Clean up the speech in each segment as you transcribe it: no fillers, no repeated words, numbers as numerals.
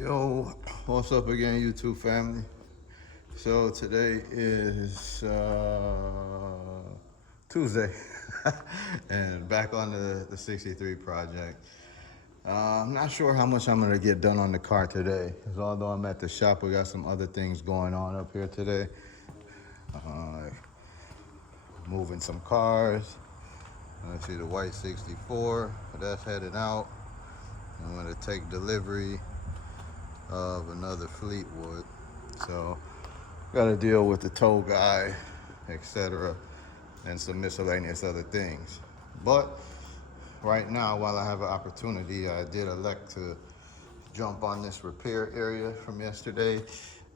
Yo, what's up again, YouTube family? So today is Tuesday, and back on the 63 project. I'm not sure how much I'm gonna get done on the car today, because although I'm at the shop, we got some other things going on up here today. Uh, Moving some cars. I see the white 64, that's headed out. I'm gonna take delivery of another Fleetwood. So got to deal with the tow guy, etc., and some miscellaneous other things. But right now, while I have an opportunity, I did elect to jump on this repair area from yesterday,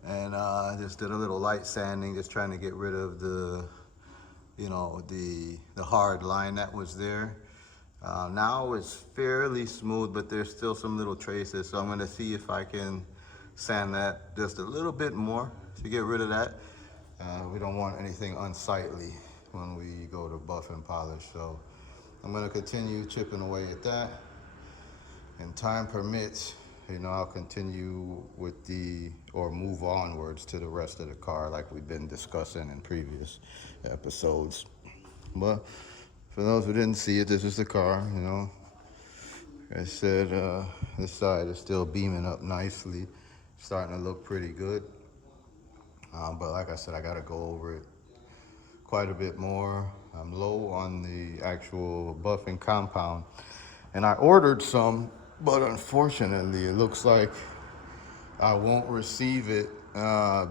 and just did a little light sanding, just trying to get rid of the hard line that was there. Now it's fairly smooth, but there's still some little traces, so I'm going to see if I can sand that just a little bit more to get rid of that. We don't want anything unsightly when we go to buff and polish, so I'm going to continue chipping away at that, and time permits, I'll continue with or move onwards to the rest of the car like we've been discussing in previous episodes. But for those who didn't see it, this is the car, Like I said, this side is still beaming up nicely, starting to look pretty good. But like I said, I gotta go over it quite a bit more. I'm low on the actual buffing compound, and I ordered some, but unfortunately, it looks like I won't receive it.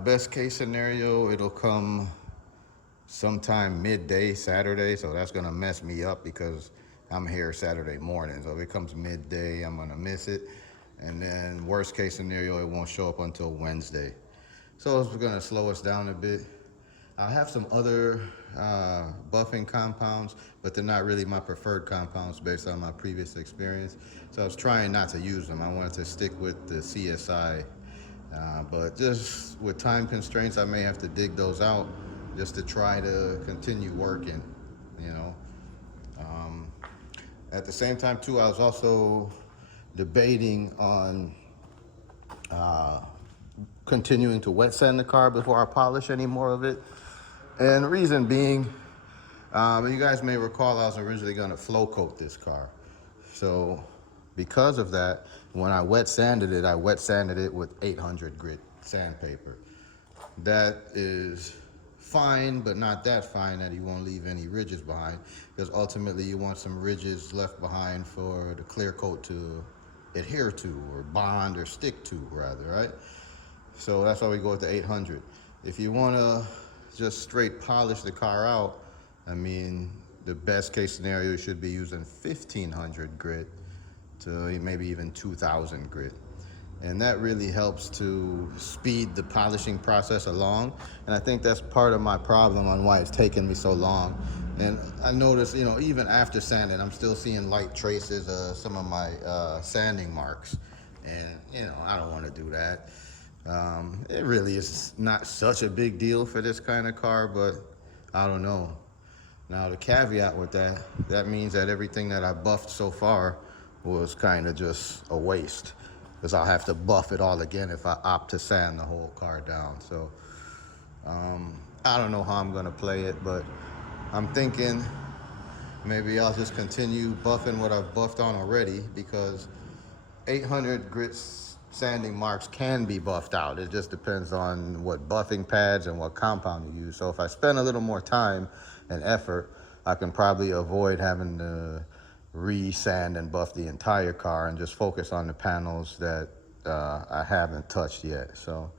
Best case scenario, it'll come sometime midday Saturday, so that's gonna mess me up because I'm here Saturday morning. So if it comes midday, I'm gonna miss it. And then worst case scenario, it won't show up until Wednesday. So it's gonna slow us down a bit. I have some other buffing compounds, but they're not really my preferred compounds based on my previous experience. So I was trying not to use them. I wanted to stick with the CSI. But just with time constraints, I may have to dig those out just to try to continue working, At the same time, too, I was also debating on continuing to wet sand the car before I polish any more of it. And the reason being, you guys may recall I was originally going to flow coat this car. So because of that, when I wet sanded it with 800 grit sandpaper. That is fine, but not that fine that you won't leave any ridges behind, because ultimately you want some ridges left behind for the clear coat to adhere to, or bond, or stick to rather, right? So that's why we go with the 800. If you want to just straight polish the car out, the best case scenario should be using 1500 grit to maybe even 2000 grit. And that really helps to speed the polishing process along. And I think that's part of my problem on why it's taken me so long. And I noticed, even after sanding, I'm still seeing light traces of some of my sanding marks. And, I don't want to do that. It really is not such a big deal for this kind of car, but I don't know. Now, the caveat with that means that everything that I buffed so far was kind of just a waste, because I'll have to buff it all again if I opt to sand the whole car down. So I don't know how I'm gonna play it, but I'm thinking maybe I'll just continue buffing what I've buffed on already, because 800 grit sanding marks can be buffed out. It just depends on what buffing pads and what compound you use. So if I spend a little more time and effort, I can probably avoid having to re-sand and buff the entire car and just focus on the panels that I haven't touched yet. So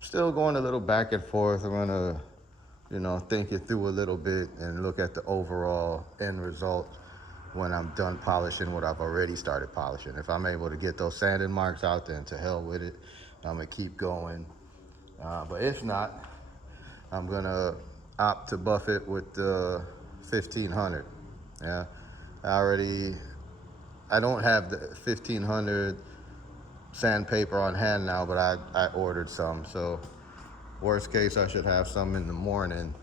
still going a little back and forth. I'm gonna, think it through a little bit and look at the overall end result when I'm done polishing what I've already started polishing. If I'm able to get those sanding marks out, then to hell with it. I'm gonna keep going. But if not, I'm gonna opt to buff it with the 1500. Yeah. I don't have the 1500 sandpaper on hand now, but I ordered some. So worst case, I should have some in the morning.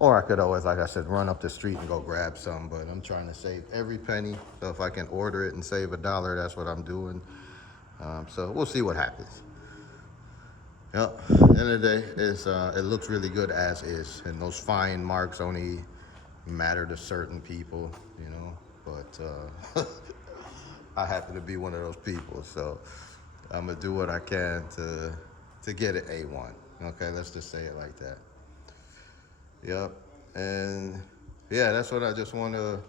Or I could always, like I said, run up the street and go grab some, but I'm trying to save every penny. So if I can order it and save $1, that's what I'm doing. So we'll see what happens. Yep. At the end of the day, it looks really good as is, and those fine marks only matter to certain people, you know. But I happen to be one of those people, so I'm gonna do what I can to get it A1. Okay, let's just say it like that. Yep. And yeah, that's what I just want to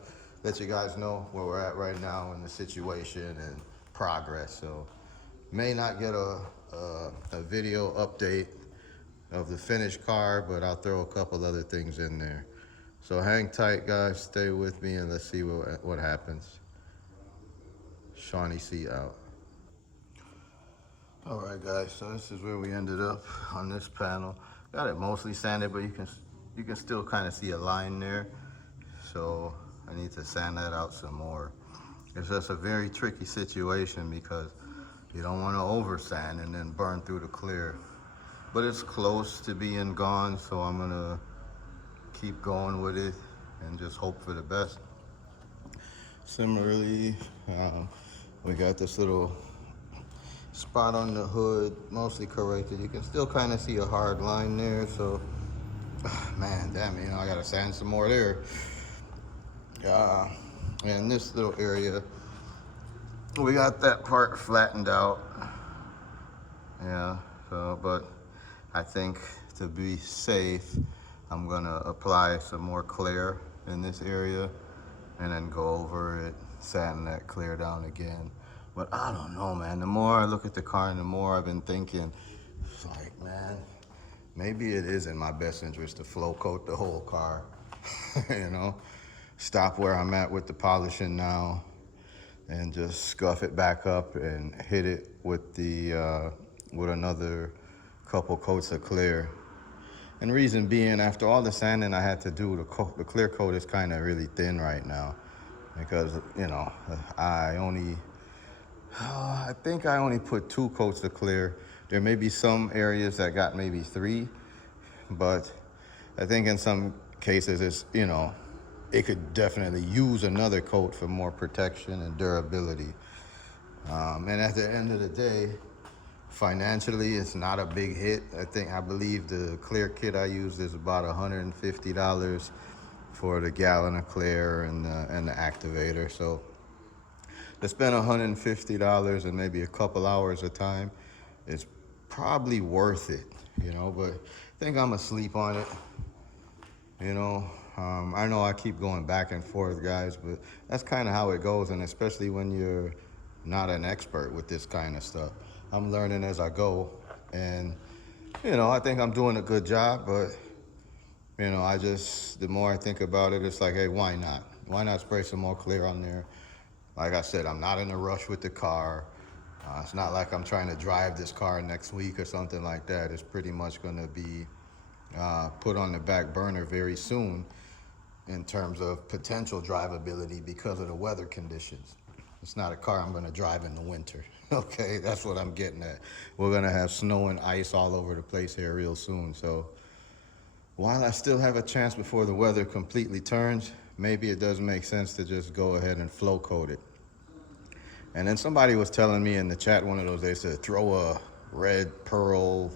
let you guys know where we're at right now in the situation and progress. So may not get a video update of the finished car, but I'll throw a couple other things in there. So hang tight, guys. Stay with me, and let's see what happens. Shawnee C out. All right, guys. So this is where we ended up on this panel. Got it mostly sanded, but you can still kind of see a line there. So I need to sand that out some more. It's just a very tricky situation because you don't want to over sand and then burn through the clear. But it's close to being gone, so I'm gonna keep going with it and just hope for the best. Similarly, we got this little spot on the hood, mostly corrected. You can still kind of see a hard line there, so man, damn, you know, I gotta sand some more there. And this little area, we got that part flattened out. Yeah, so, but I think to be safe, I'm gonna apply some more clear in this area and then go over it, sand that clear down again. But I don't know, man. The more I look at the car and the more I've been thinking, it's like, man, maybe it is in my best interest to flow coat the whole car, you know? Stop where I'm at with the polishing now and just scuff it back up and hit it with the with another couple coats of clear. And the reason being, after all the sanding I had to do, the clear coat is kind of really thin right now because, you know, I think I only put 2 coats of clear. There may be some areas that got maybe 3, but I think in some cases it's, you know, it could definitely use another coat for more protection and durability. And at the end of the day, financially, it's not a big hit. I believe the clear kit I used is about $150 for the gallon of clear and the activator. So to spend $150 and maybe a couple hours of time is probably worth it, you know, but I think I'm gonna sleep on it, you know. I know I keep going back and forth, guys, but that's kind of how it goes, and especially when you're not an expert with this kind of stuff. I'm learning as I go, and, you know, I think I'm doing a good job, but, you know, the more I think about it, it's like, hey, why not? Why not spray some more clear on there? Like I said, I'm not in a rush with the car. It's not like I'm trying to drive this car next week or something like that. It's pretty much gonna be put on the back burner very soon in terms of potential drivability because of the weather conditions. It's not a car I'm gonna drive in the winter, okay? That's what I'm getting at. We're gonna have snow and ice all over the place here real soon. So while I still have a chance before the weather completely turns, maybe it does make sense to just go ahead and flow coat it. And then somebody was telling me in the chat one of those days to throw a red pearl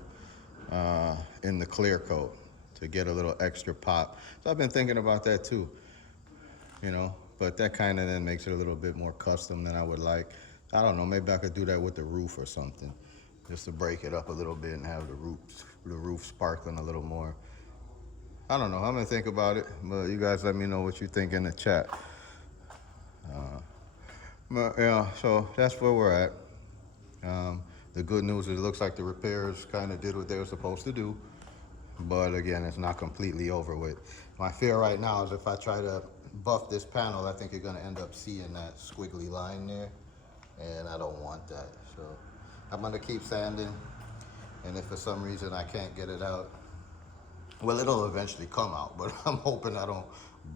in the clear coat to get a little extra pop. So I've been thinking about that too, you know, but that kind of then makes it a little bit more custom than I would like. I don't know, maybe I could do that with the roof or something, just to break it up a little bit and have the roof sparkling a little more. I don't know, I'm gonna think about it, but you guys let me know what you think in the chat. But yeah, so that's where we're at. The good news is it looks like the repairs kind of did what they were supposed to do. But again, it's not completely over with. My fear right now is if I try to buff this panel, I think you're gonna end up seeing that squiggly line there. And I don't want that. So I'm gonna keep sanding. And if for some reason I can't get it out, well, it'll eventually come out, but I'm hoping I don't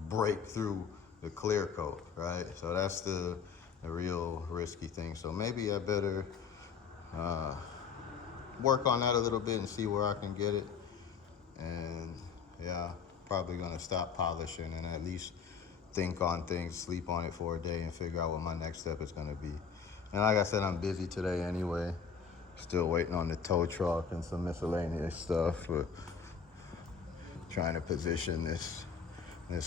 break through the clear coat, right? So that's the real risky thing. So maybe I better work on that a little bit and see where I can get it. And yeah, probably gonna stop polishing and at least think on things, sleep on it for a day and figure out what my next step is gonna be. And like I said, I'm busy today anyway. Still waiting on the tow truck and some miscellaneous stuff, but trying to position this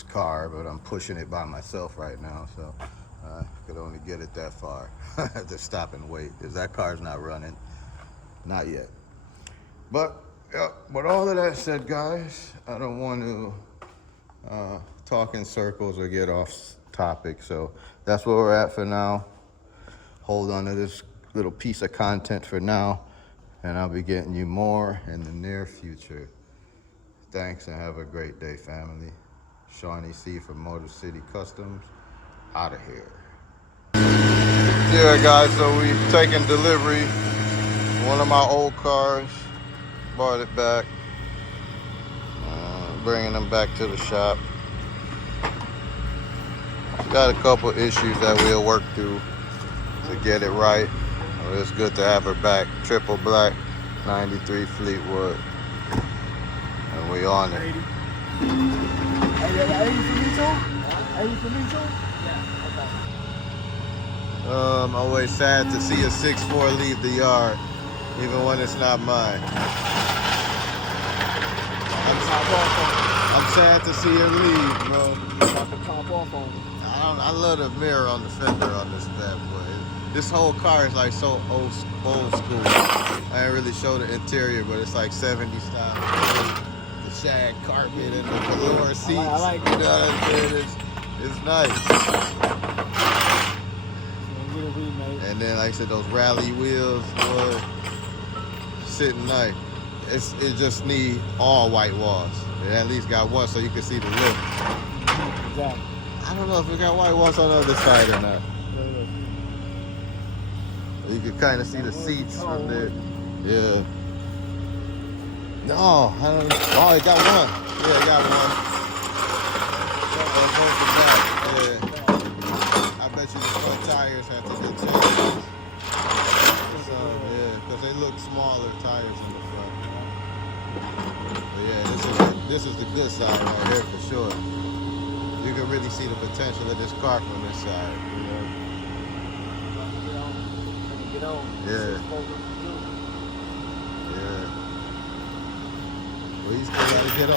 car, but I'm pushing it by myself right now, so I could only get it that far. I have to stop and wait because that car's not running, not yet. But yeah, with all of that said, guys, I don't want to talk in circles or get off topic, so that's where we're at for now. Hold on to this little piece of content for now, and I'll be getting you more in the near future. Thanks and have a great day, family. Shawnee C from Motor City Customs, out of here. Yeah, guys, so we've taken delivery of one of my old cars, brought it back, bringing them back to the shop. Got a couple issues that we'll work through to get it right. So it's good to have her back. Triple black, 93 Fleetwood. And we on it. 80 for me too? 80 for me too? Yeah, okay. I'm always sad to see a 6'4" leave the yard, even when it's not mine. I'm sad to see her leave, bro. You about to pop off on me. I love the mirror on the fender on this bad boy. This whole car is like so old school. I ain't really show the interior, but it's like 70s style. The shag carpet and the velour seats. I like it. You know what I'm saying? It's nice. And then, like I said, those rally wheels, boy, sitting nice. It just need all white walls. It at least got one so you can see the lift. Exactly. I don't know if it got white walls on the other side or not. You can kind of see the seats from there. Yeah. No, I don't know. Oh, it got one. Yeah, it got one. Yeah. I bet you the front tires have to get changed. So, yeah, because they look smaller tires in the front. But yeah, this is the good side right here for sure. You can really see the potential of this car from this side, you know? Yeah. Yeah. Well, you still got to get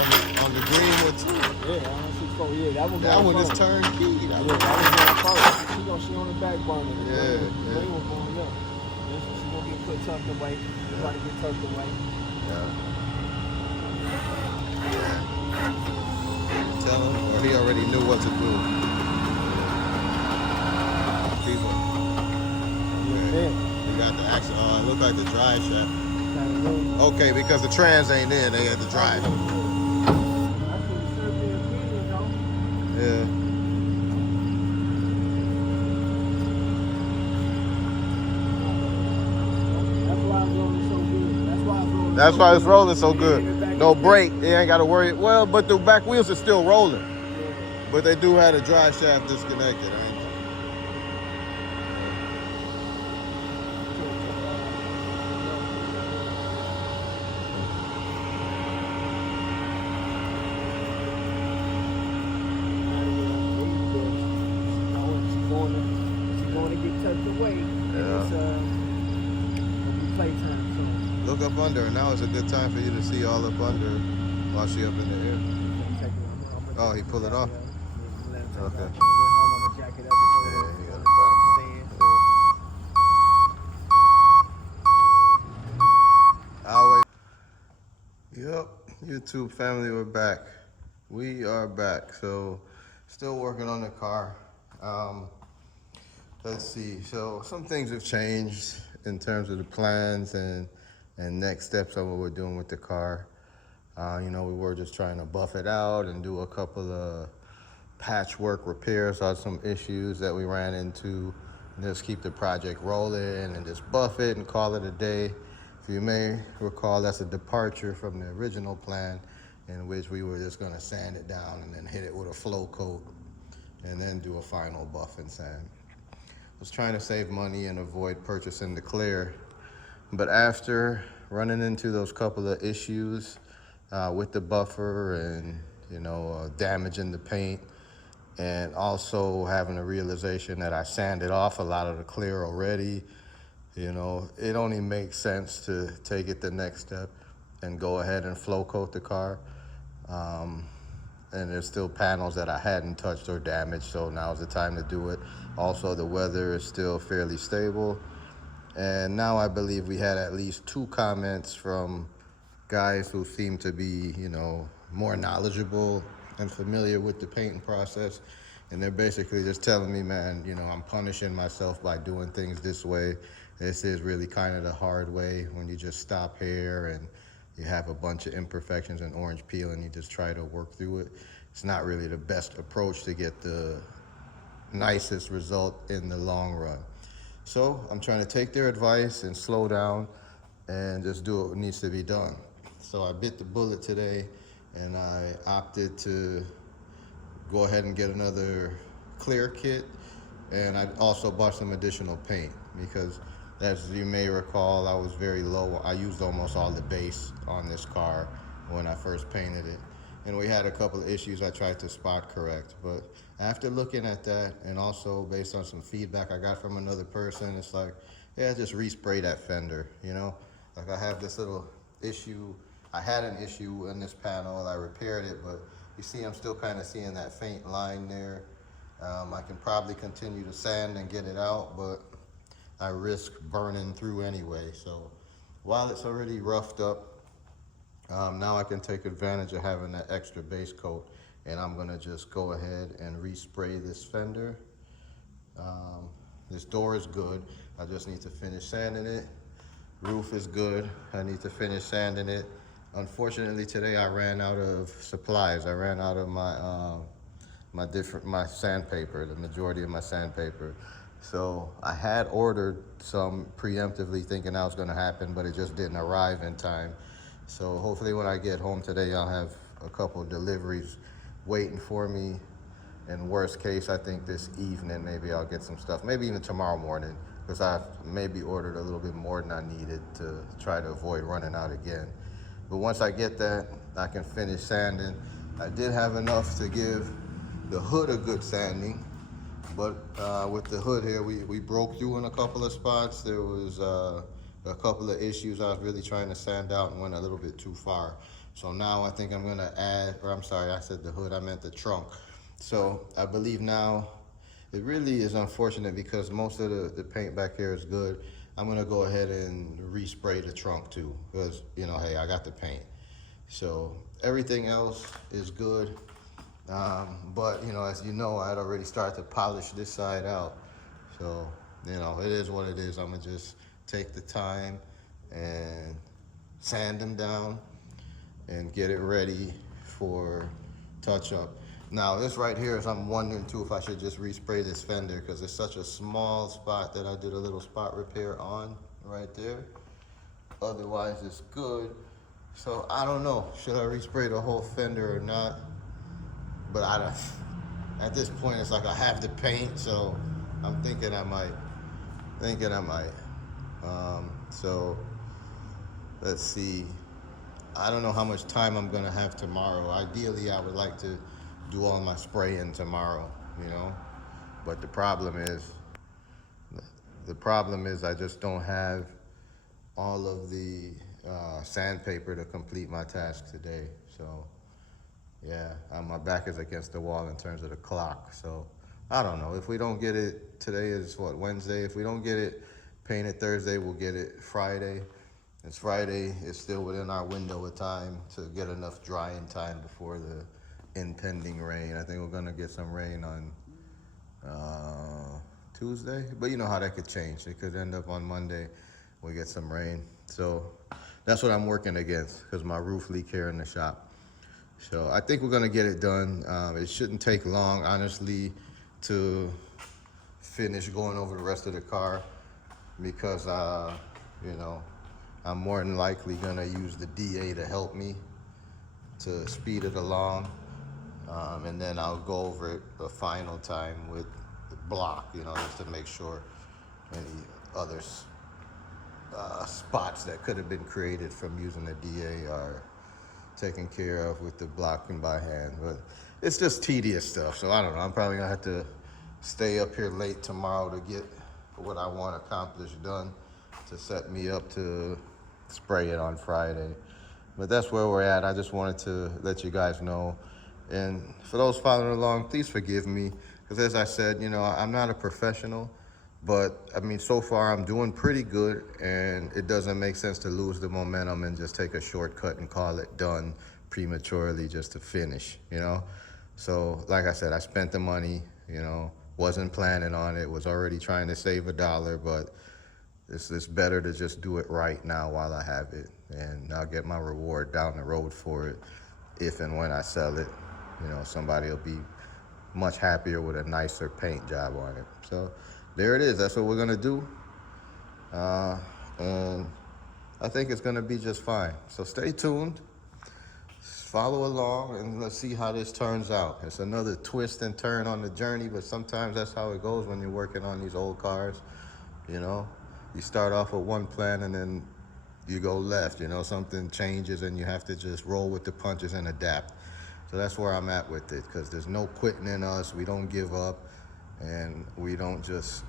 on the green one too. Yeah, that one is turnkey. That was first. She on the back burner. Yeah. Green was going up. She gonna get put tucked away. Try to get tucked away. Tell him, or he already knew what to do. People. Yeah. You got the axle. Oh, it looked like the drive shaft. Okay, because the trans ain't in, they had to drive. Yeah. That's why it's rolling so good. No brake, they ain't got to worry. Well, but the back wheels are still rolling. But they do have the drive shaft disconnected. Look up under her. Now is a good time for you to see all up under while she up in the air. Oh, he pulled it off? Okay. Yeah, he got it back. I'll wait. Yep, YouTube family, we're back. We are back. So, still working on the car. Let's see. So, some things have changed in terms of the plans and next steps of what we're doing with the car. You know, we were just trying to buff it out and do a couple of patchwork repairs on some issues that we ran into. And just keep the project rolling and just buff it and call it a day. If you may recall, that's a departure from the original plan in which we were just gonna sand it down and then hit it with a flow coat and then do a final buff and sand. I was trying to save money and avoid purchasing the clear. But after running into those couple of issues with the buffer and, you know, damaging the paint, and also having a realization that I sanded off a lot of the clear already. You know, it only makes sense to take it the next step and go ahead and flow coat the car. Um, and there's still panels that I hadn't touched or damaged, so now's the time to do it. Also, the weather is still fairly stable. And now I believe we had at least 2 comments from guys who seem to be, you know, more knowledgeable and familiar with the painting process. And they're basically just telling me, man, you know, I'm punishing myself by doing things this way. This is really kind of the hard way when you just stop here and you have a bunch of imperfections and orange peel and you just try to work through it. It's not really the best approach to get the nicest result in the long run. So I'm trying to take their advice and slow down and just do what needs to be done. So I bit the bullet today and I opted to go ahead and get another clear kit, and I also bought some additional paint because, as you may recall, I was very low. I used almost all the base on this car when I first painted it, and we had a couple of issues I tried to spot correct. But after looking at that, and also based on some feedback I got from another person, it's like, yeah, just respray that fender, you know? Like I have this little issue. I had an issue in this panel. I repaired it, but you see I'm still kind of seeing that faint line there. I can probably continue to sand and get it out, but I risk burning through anyway. So while it's already roughed up, now I can take advantage of having that extra base coat, and I'm gonna just go ahead and respray this fender. This door is good. I just need to finish sanding it. Roof is good. I need to finish sanding it. Unfortunately, today I ran out of supplies. I ran out of my sandpaper, the majority of my sandpaper. So I had ordered some preemptively thinking that was gonna happen, but it just didn't arrive in time. So hopefully when I get home today, I'll have a couple deliveries waiting for me. In worst case, I think this evening, maybe I'll get some stuff, maybe even tomorrow morning, because I've maybe ordered a little bit more than I needed to try to avoid running out again. But once I get that, I can finish sanding. I did have enough to give the hood a good sanding, but with the hood here, we broke through in a couple of spots. There was a couple of issues I was really trying to sand out and went a little bit too far. So now I think I'm gonna add, or I'm sorry, I said the hood, I meant the trunk. So I believe now, it really is unfortunate because most of the paint back here is good. I'm gonna go ahead and respray the trunk too, because, you know, hey, I got the paint. So everything else is good. But, you know, as you know, I had already started to polish this side out. So, you know, it is what it is. I'm gonna just take the time and sand them down and get it ready for touch up. Now this right here is, I'm wondering too if I should just respray this fender because it's such a small spot that I did a little spot repair on right there. Otherwise it's good. So I don't know, should I respray the whole fender or not? But I don't, at this point it's like I have the paint, so I'm thinking I might. So let's see. I don't know how much time I'm gonna have tomorrow. Ideally, I would like to do all my spraying tomorrow, you know? But the problem is I just don't have all of the sandpaper to complete my task today. So yeah, my back is against the wall in terms of the clock. So I don't know. If we don't get it, today is what, Wednesday? If we don't get it painted Thursday, we'll get it Friday. It's Friday, it's still within our window of time to get enough drying time before the impending rain. I think we're gonna get some rain on Tuesday, but you know how that could change. It could end up on Monday, we get some rain. So that's what I'm working against, because my roof leak here in the shop. So I think we're gonna get it done. It shouldn't take long, honestly, to finish going over the rest of the car, because you know, I'm more than likely gonna use the DA to help me to speed it along. And then I'll go over it the final time with the block, you know, just to make sure any other spots that could have been created from using the DA are taken care of with the blocking by hand. But it's just tedious stuff. So I don't know. I'm probably gonna have to stay up here late tomorrow to get what I want accomplished done to set me up to spray it on Friday. But that's where we're at. I just wanted to let you guys know. And for those following along, please forgive me. Because as I said, I'm not a professional. But I mean, so far I'm doing pretty good, and it doesn't make sense to lose the momentum and just take a shortcut and call it done prematurely just to finish. So like I said, I spent the money, wasn't planning on it, was already trying to save $1, but it's better to just do it right now while I have it, and I'll get my reward down the road for it if and when I sell it. Somebody will be much happier with a nicer paint job on it. So there it is. That's what we're gonna do, and I think it's gonna be just fine. So stay tuned, follow along, and let's see how this turns out. It's another twist and turn on the journey, but sometimes that's how it goes when you're working on these old cars. You start off with one plan and then you go left. Something changes and you have to just roll with the punches and adapt. So that's where I'm at with it, because there's no quitting in us. We don't give up, and we don't just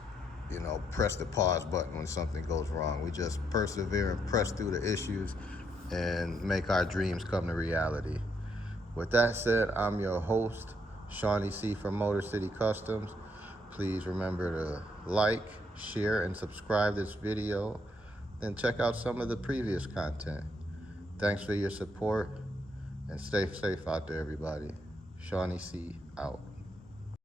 press the pause button when something goes wrong. We just persevere and press through the issues and make our dreams come to reality. With that said, I'm your host, Shawnee C. from Motor City Customs. Please remember to like, share, and subscribe this video, and check out some of the previous content. Thanks for your support, and stay safe out there, everybody. Shawnee C. out.